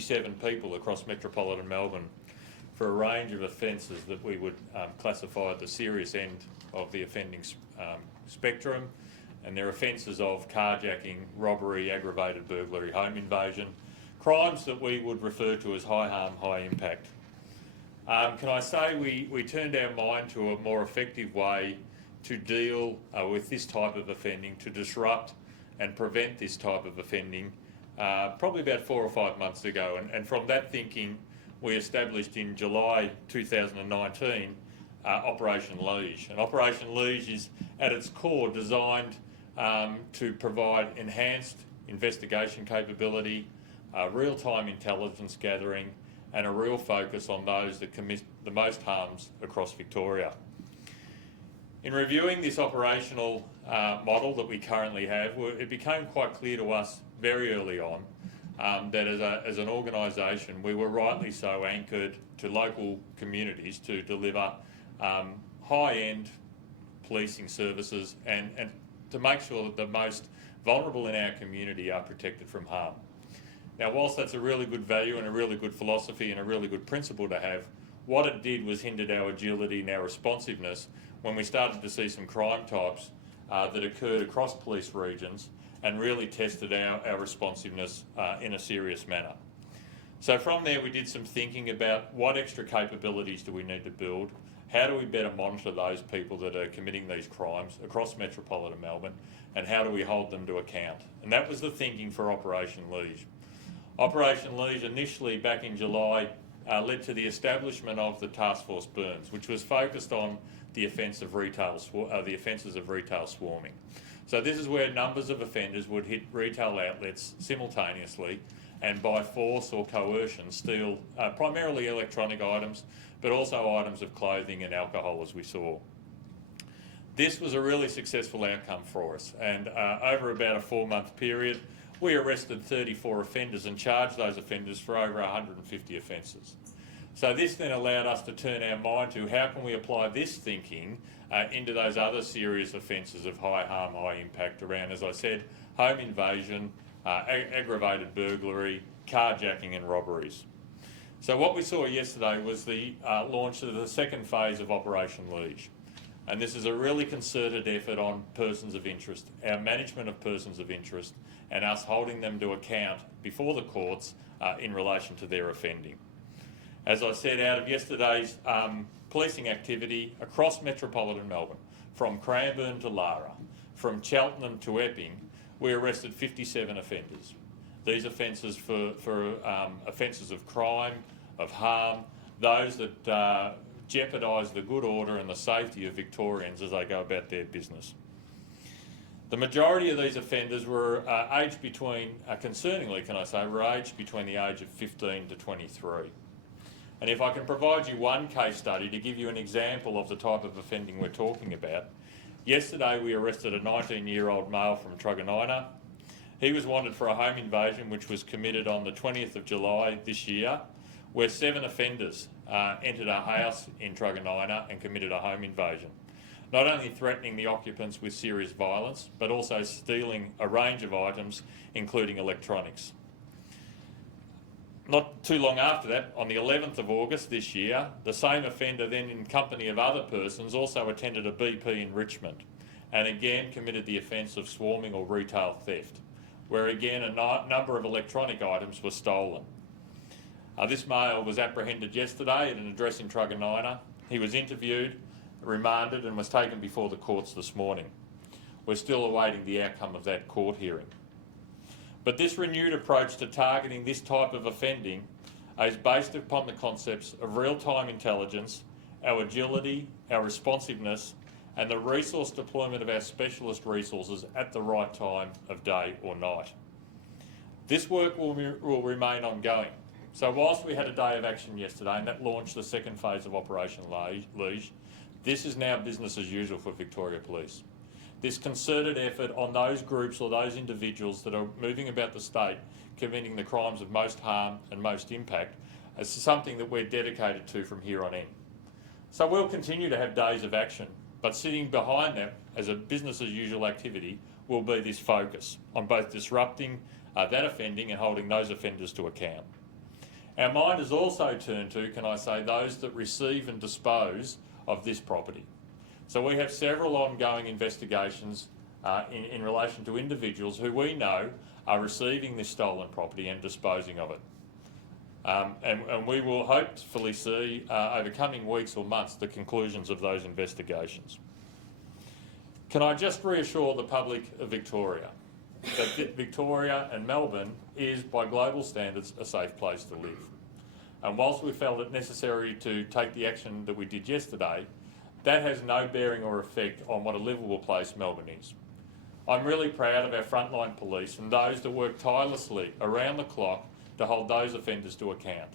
57 people across metropolitan Melbourne for a range of offences that we would classify at the serious end of the offending spectrum, and they're offences of carjacking, robbery, aggravated burglary, home invasion, crimes that we would refer to as high harm, high impact. Can I say we turned our mind to a more effective way to deal with this type of offending, to disrupt and prevent this type of offending, probably about 4 or 5 months ago. And from that thinking, we established in July 2019 Operation Liege. And Operation Liege is at its core designed to provide enhanced investigation capability, real-time intelligence gathering, and a real focus on those that commit the most harms across Victoria. In reviewing this operational model that we currently have, it became quite clear to us very early on that as an organisation we were rightly so anchored to local communities to deliver high-end policing services and to make sure that the most vulnerable in our community are protected from harm. Now, whilst that's a really good value and a really good philosophy and a really good principle to have, what it did was hindered our agility and our responsiveness when we started to see some crime types that occurred across police regions and really tested our responsiveness in a serious manner. So from there we did some thinking about what extra capabilities do we need to build, how do we better monitor those people that are committing these crimes across metropolitan Melbourne, and how do we hold them to account. And that was the thinking for Operation Liege. Operation Liege initially back in July led to the establishment of the Task Force Burns, which was focused on the offences of retail swarming. So this is where numbers of offenders would hit retail outlets simultaneously and by force or coercion steal primarily electronic items, but also items of clothing and alcohol, as we saw. This was a really successful outcome for us, and over about a 4-month period, we arrested 34 offenders and charged those offenders for over 150 offences. So this then allowed us to turn our mind to how can we apply this thinking into those other serious offences of high harm, high impact around, as I said, home invasion, aggravated burglary, carjacking and robberies. So what we saw yesterday was the launch of the second phase of Operation Liege. And this is a really concerted effort on persons of interest, our management of persons of interest, and us holding them to account before the courts in relation to their offending. As I said, out of yesterday's policing activity across metropolitan Melbourne, from Cranbourne to Lara, from Cheltenham to Epping, we arrested 57 offenders. These offences for offences of crime, of harm, those that jeopardise the good order and the safety of Victorians as they go about their business. The majority of these offenders were aged between, concerningly can I say, were aged between the age of 15 to 23. And if I can provide you one case study to give you an example of the type of offending we're talking about, yesterday we arrested a 19-year-old male from Truganina. He was wanted for a home invasion which was committed on the 20th of July this year, where 7 offenders entered a house in Truganina and committed a home invasion, not only threatening the occupants with serious violence, but also stealing a range of items, including electronics. Not too long after that, on the 11th of August this year, the same offender then in company of other persons also attended a BP in Richmond and again committed the offence of swarming or retail theft, where again a number of electronic items were stolen. This male was apprehended yesterday at an address in Truganina. He was interviewed, remanded and was taken before the courts this morning. We're still awaiting the outcome of that court hearing. But this renewed approach to targeting this type of offending is based upon the concepts of real-time intelligence, our agility, our responsiveness, and the resource deployment of our specialist resources at the right time of day or night. This work will remain ongoing. So whilst we had a day of action yesterday and that launched the second phase of Operation Liege, this is now business as usual for Victoria Police. This concerted effort on those groups or those individuals that are moving about the state committing the crimes of most harm and most impact is something that we're dedicated to from here on in. So we'll continue to have days of action, but sitting behind that as a business as usual activity will be this focus on both disrupting that offending and holding those offenders to account. Our mind has also turned to, can I say, those that receive and dispose of this property. So we have several ongoing investigations in relation to individuals who we know are receiving this stolen property and disposing of it. And we will hopefully see over coming weeks or months the conclusions of those investigations. Can I just reassure the public of Victoria that Victoria and Melbourne is, by global standards, a safe place to live. And whilst we felt it necessary to take the action that we did yesterday, that has no bearing or effect on what a livable place Melbourne is. I'm really proud of our frontline police and those that work tirelessly around the clock to hold those offenders to account.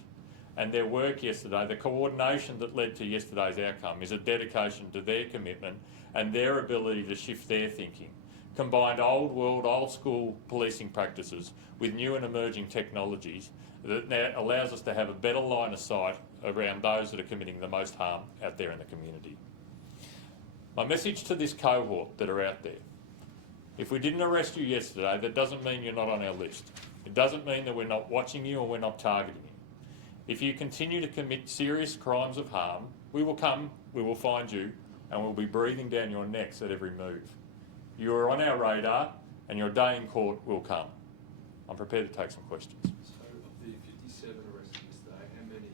And their work yesterday, the coordination that led to yesterday's outcome, is a dedication to their commitment and their ability to shift their thinking. Combined old world, old school policing practices with new and emerging technologies that now allows us to have a better line of sight around those that are committing the most harm out there in the community. My message to this cohort that are out there: if we didn't arrest you yesterday, that doesn't mean you're not on our list. It doesn't mean that we're not watching you or we're not targeting you. If you continue to commit serious crimes of harm, we will come, we will find you, and we'll be breathing down your necks at every move. You are on our radar, and your day in court will come. I'm prepared to take some questions. So of the 57 arrested yesterday, how many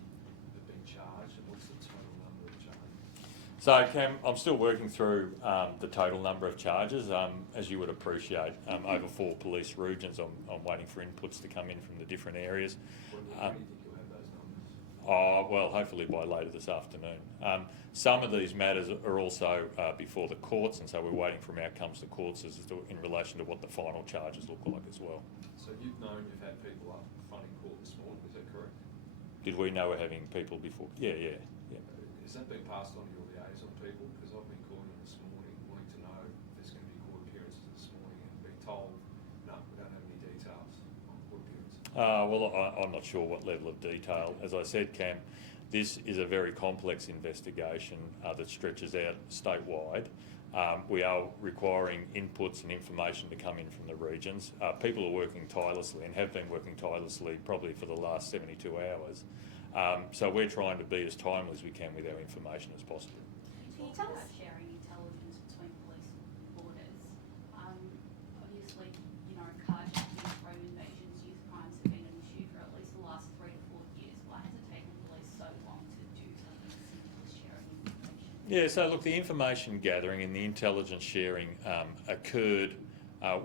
have been charged, and what's the total number of charges? So Cam, I'm still working through the total number of charges. As you would appreciate, over 4 police regions. I'm waiting for inputs to come in from the different areas. When do you think you'll have those numbers? Well, hopefully by later this afternoon. Some of these matters are also before the courts, and so we're waiting for outcomes to courts in relation to what the final charges look like as well. So you've known you've had people up front in court this morning, is that correct? Did we know we're having people before? Yeah. Has that been passed on to your liaison people? Because I've been calling them this morning, wanting to know if there's going to be court appearances this morning, and being told, no, we don't have any details on court appearances. Well, I'm not sure what level of detail. As I said, Cam, this is a very complex investigation that stretches out statewide. We are requiring inputs and information to come in from the regions. People are working tirelessly and have been working tirelessly probably for the last 72 hours. So we're trying to be as timely as we can with our information as possible. Can you tell us sharing intelligence between police borders? Obviously, carjacking, home invasions, youth crimes have been an issue for at least the last 3 to 4 years. Why has it taken police so long to do something as simple as sharing information? Yeah, so look, the information gathering and the intelligence sharing occurred.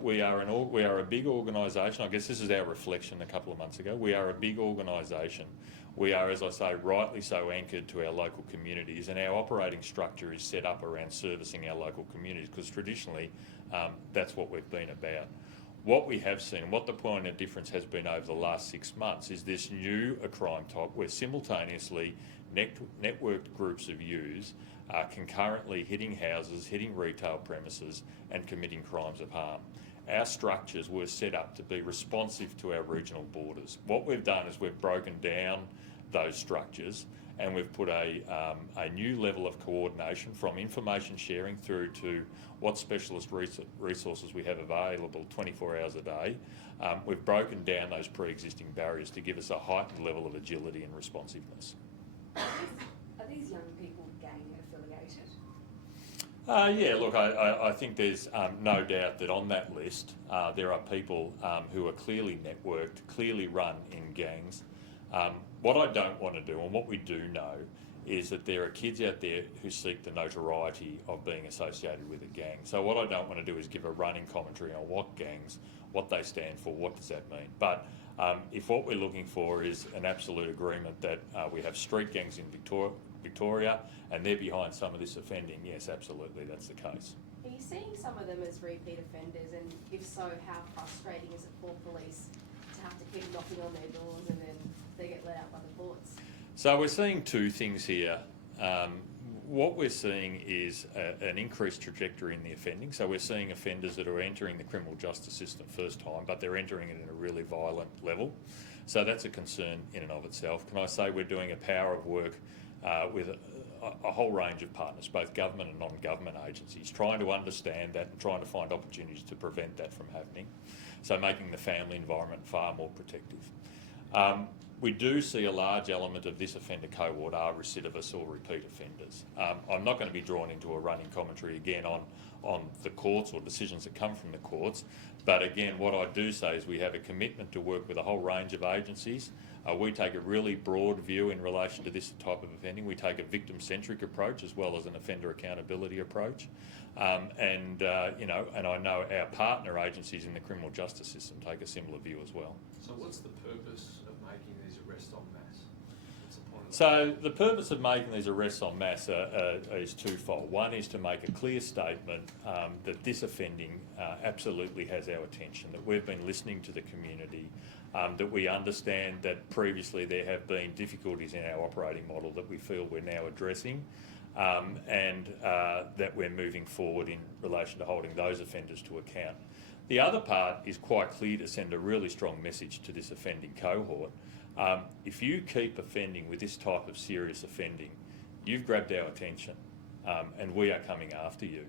We are a big organisation. I guess this is our reflection a couple of months ago. We are a big organisation. We are, as I say, rightly so anchored to our local communities, and our operating structure is set up around servicing our local communities, because traditionally that's what we've been about. What we have seen, what the point of difference has been over the last 6 months, is this new crime type where simultaneously networked groups of youths are concurrently hitting houses, hitting retail premises and committing crimes of harm. Our structures were set up to be responsive to our regional borders. What we've done is we've broken down those structures, and we've put a new level of coordination, from information sharing through to what specialist resources we have available 24 hours a day. We've broken down those pre-existing barriers to give us a heightened level of agility and responsiveness. Are these young people gang affiliated? Yeah, look, I think there's no doubt that on that list there are people who are clearly networked, clearly run in gangs. What I don't want to do, and what we do know, is that there are kids out there who seek the notoriety of being associated with a gang. So what I don't want to do is give a running commentary on what gangs, what they stand for, what does that mean. But if what we're looking for is an absolute agreement that we have street gangs in Victoria and they're behind some of this offending, yes, absolutely, that's the case. Are you seeing some of them as repeat offenders, and if so, how frustrating is it for police to have to keep knocking on their doors and then they get let out by the courts? So we're seeing 2 things here. What we're seeing is an increased trajectory in the offending. So we're seeing offenders that are entering the criminal justice system first time, but they're entering it in a really violent level. So that's a concern in and of itself. Can I say we're doing a power of work with a whole range of partners, both government and non-government agencies, trying to understand that and trying to find opportunities to prevent that from happening. So making the family environment far more protective. we do see a large element of this offender cohort are recidivists or repeat offenders. I'm not going to be drawn into a running commentary again on the courts or decisions that come from the courts, but again, what I do say is we have a commitment to work with a whole range of agencies. We take a really broad view in relation to this type of offending. We take a victim-centric approach as well as an offender accountability approach. And I know our partner agencies in the criminal justice system take a similar view as well. So what's the purpose of making these arrests en masse? What's the point of that? So the purpose of making these arrests en masse is twofold. One is to make a clear statement that this offending absolutely has our attention, that we've been listening to the community, that we understand that previously there have been difficulties in our operating model that we feel we're now addressing, and that we're moving forward in relation to holding those offenders to account. The other part is quite clear to send a really strong message to this offending cohort. If you keep offending with this type of serious offending, you've grabbed our attention, and we are coming after you.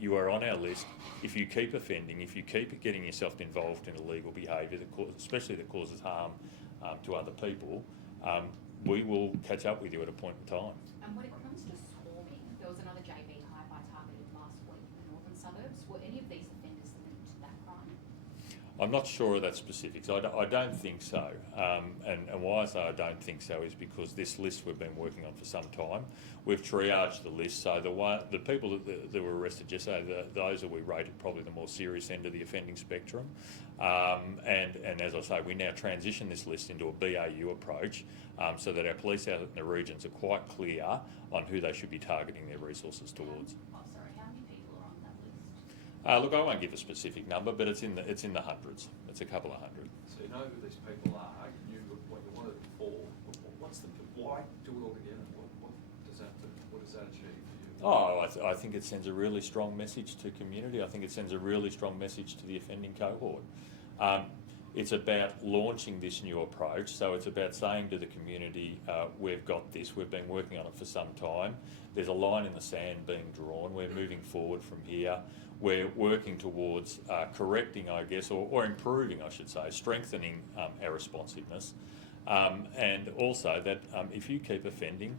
You are on our list. If you keep offending, if you keep getting yourself involved in illegal behaviour, especially that causes harm to other people, we will catch up with you at a point in time. And when it comes to swarming, there was another JB hi-fi targeted last week in the northern suburbs. Were any of these offenders linked to that crime? I'm not sure of that specifics. I don't think so. And why I say I don't think so is because this list we've been working on for some time. We've triaged the list, so the people that were arrested yesterday, those that we rated probably the more serious end of the offending spectrum. And as I say, we now transition this list into a BAU approach so that our police out in the regions are quite clear on who they should be targeting their resources towards. Oh, sorry, how many people are on that list? Look, I won't give a specific number, but it's in the hundreds. It's a couple of hundred. So you know who these people are, you knew what you wanted before. Why do it all together? What does that achieve for you? Oh, I think it sends a really strong message to community. I think it sends a really strong message to the offending cohort. It's about launching this new approach. So it's about saying to the community, we've got this, we've been working on it for some time. There's a line in the sand being drawn. We're moving forward from here. We're working towards correcting, I guess, or improving, I should say, strengthening our responsiveness. And also that if you keep offending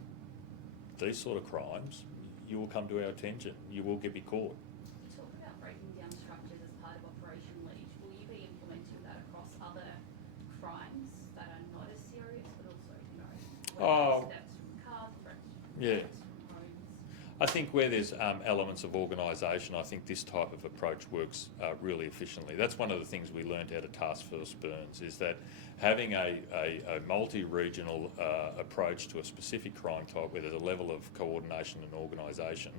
these sort of crimes, you will come to our attention. You will be caught. You talk about breaking down structures as part of Operation Liege. Will you be implementing that across other crimes that are not as serious, but also, steps from cars, threats from homes? I think where there's elements of organisation, I think this type of approach works really efficiently. That's one of the things we learnt out of Task Force Burns, is that having a multi-regional approach to a specific crime type where there's a level of coordination and organisation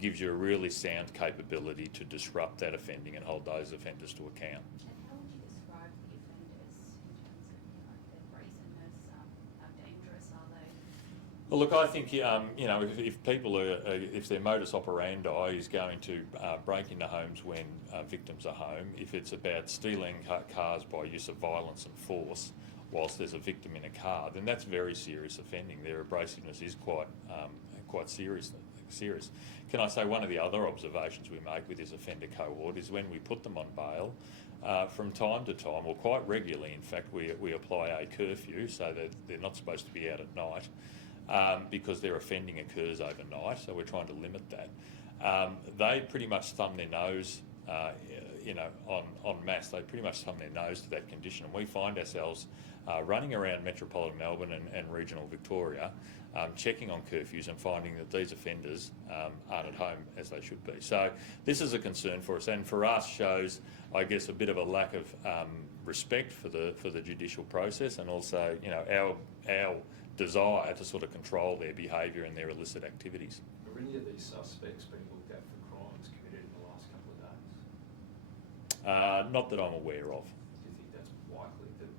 gives you a really sound capability to disrupt that offending and hold those offenders to account. And how would you describe the offenders in terms of their brazenness? How dangerous are they? Well, look, I think if people are, if their modus operandi is going to break into homes when victims are home, if it's about stealing cars by use of violence and force whilst there's a victim in a car, then that's very serious offending. Their abrasiveness is quite serious. Can I say one of the other observations we make with this offender cohort is when we put them on bail, from time to time, or quite regularly in fact, we apply a curfew so that they're not supposed to be out at night. Because their offending occurs overnight, so we're trying to limit that. They pretty much thumb their nose, en masse. They pretty much thumb their nose to that condition, and we find ourselves running around metropolitan Melbourne and regional Victoria, checking on curfews and finding that these offenders aren't at home as they should be. So this is a concern for us, and for us shows, I guess, a bit of a lack of respect for the judicial process, and also, our desire to sort of control their behaviour and their illicit activities. Are any of these suspects being looked at for crimes committed in the last couple of days? Not that I'm aware of. Do you think that's likely that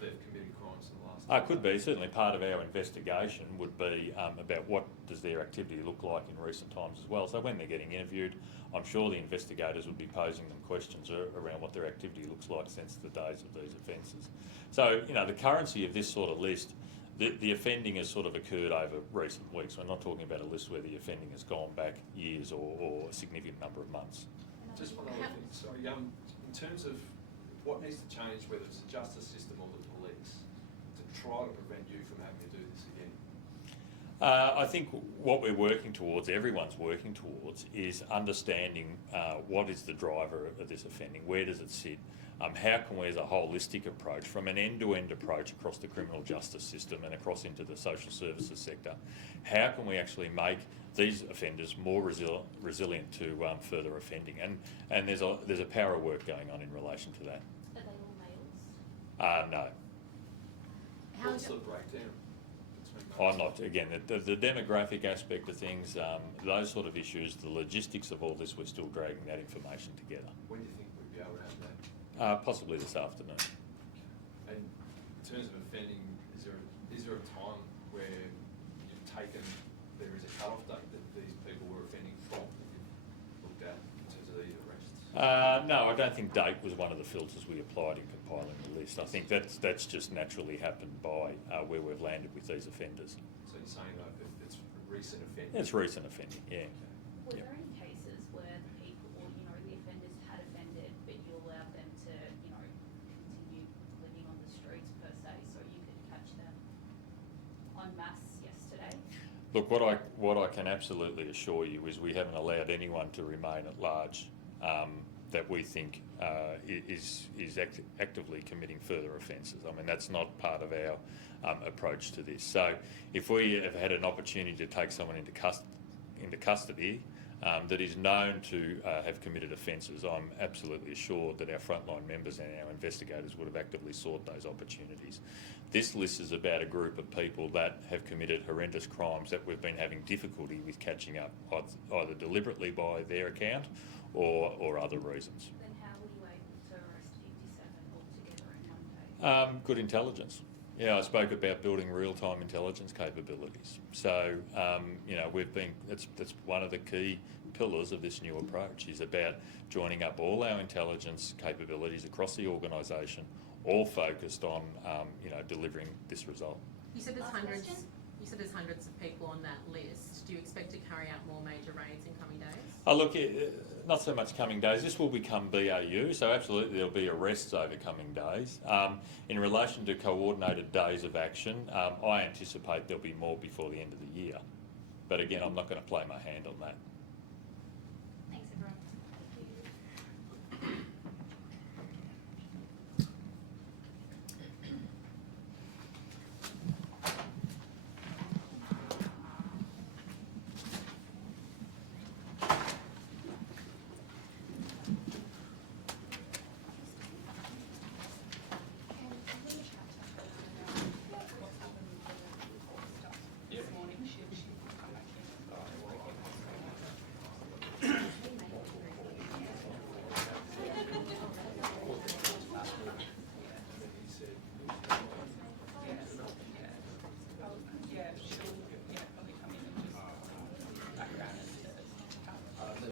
they've committed crimes in the last? Could be. Certainly part of our investigation would be about what does their activity look like in recent times as well. So when they're getting interviewed, I'm sure the investigators would be posing them questions around what their activity looks like since the days of these offences. So, the currency of this sort of list, the offending has sort of occurred over recent weeks. We're not talking about a list where the offending has gone back years or a significant number of months. Just one other thing, sorry, in terms of what needs to change, whether it's the justice system or the police, to try to prevent you from having to do this again? I think what we're working towards, everyone's working towards, is understanding what is the driver of this offending, where does it sit, how can we as a holistic approach, from an end-to-end approach across the criminal justice system and across into the social services sector, how can we actually make these offenders more resilient to further offending, and there's a power of work going on in relation to that. Are they all males? No. What's the breakdown between I'm males? not, again, the demographic aspect of things, those sort of issues, the logistics of all this, we're still dragging that information together. When do you think we'd be able to have that? Possibly this afternoon. And in terms of offending, is there a time where you've taken, there is a cut-off date that these people were offending from that you've looked at in terms of these arrests? No, I don't think date was one of the filters we applied in compiling the list. I think that's just naturally happened by where we've landed with these offenders. So you're saying that it's recent offending? It's recent offending, yeah. Were Yep. there any cases where the people, or, you know, the offenders had offended, but you allowed them to, you know, continue living on the streets per se, so you could catch them en masse yesterday? Look, what I can absolutely assure you is we haven't allowed anyone to remain at large that we think is actively committing further offences. I mean, that's not part of our approach to this. So if we have had an opportunity to take someone into custody that is known to have committed offences, I'm absolutely assured that our frontline members and our investigators would have actively sought those opportunities. This list is about a group of people that have committed horrendous crimes that we've been having difficulty with catching up, either deliberately by their account or other reasons. Then how were you able to arrest 57 altogether in one day? Good intelligence. Yeah, I spoke about building real-time intelligence capabilities. So, you know, that's one of the key pillars of this new approach, is about joining up all our intelligence capabilities across the organisation, all focused on, you know, delivering this result. You said there's Last hundreds. question. You said there's hundreds of people on that list. Do you expect to carry out more major raids in coming days? Oh, look, not so much coming days. This will become BAU, so absolutely there'll be arrests over coming days. In relation to coordinated days of action, I anticipate there'll be more before the end of the year. But again, I'm not going to play my hand on that.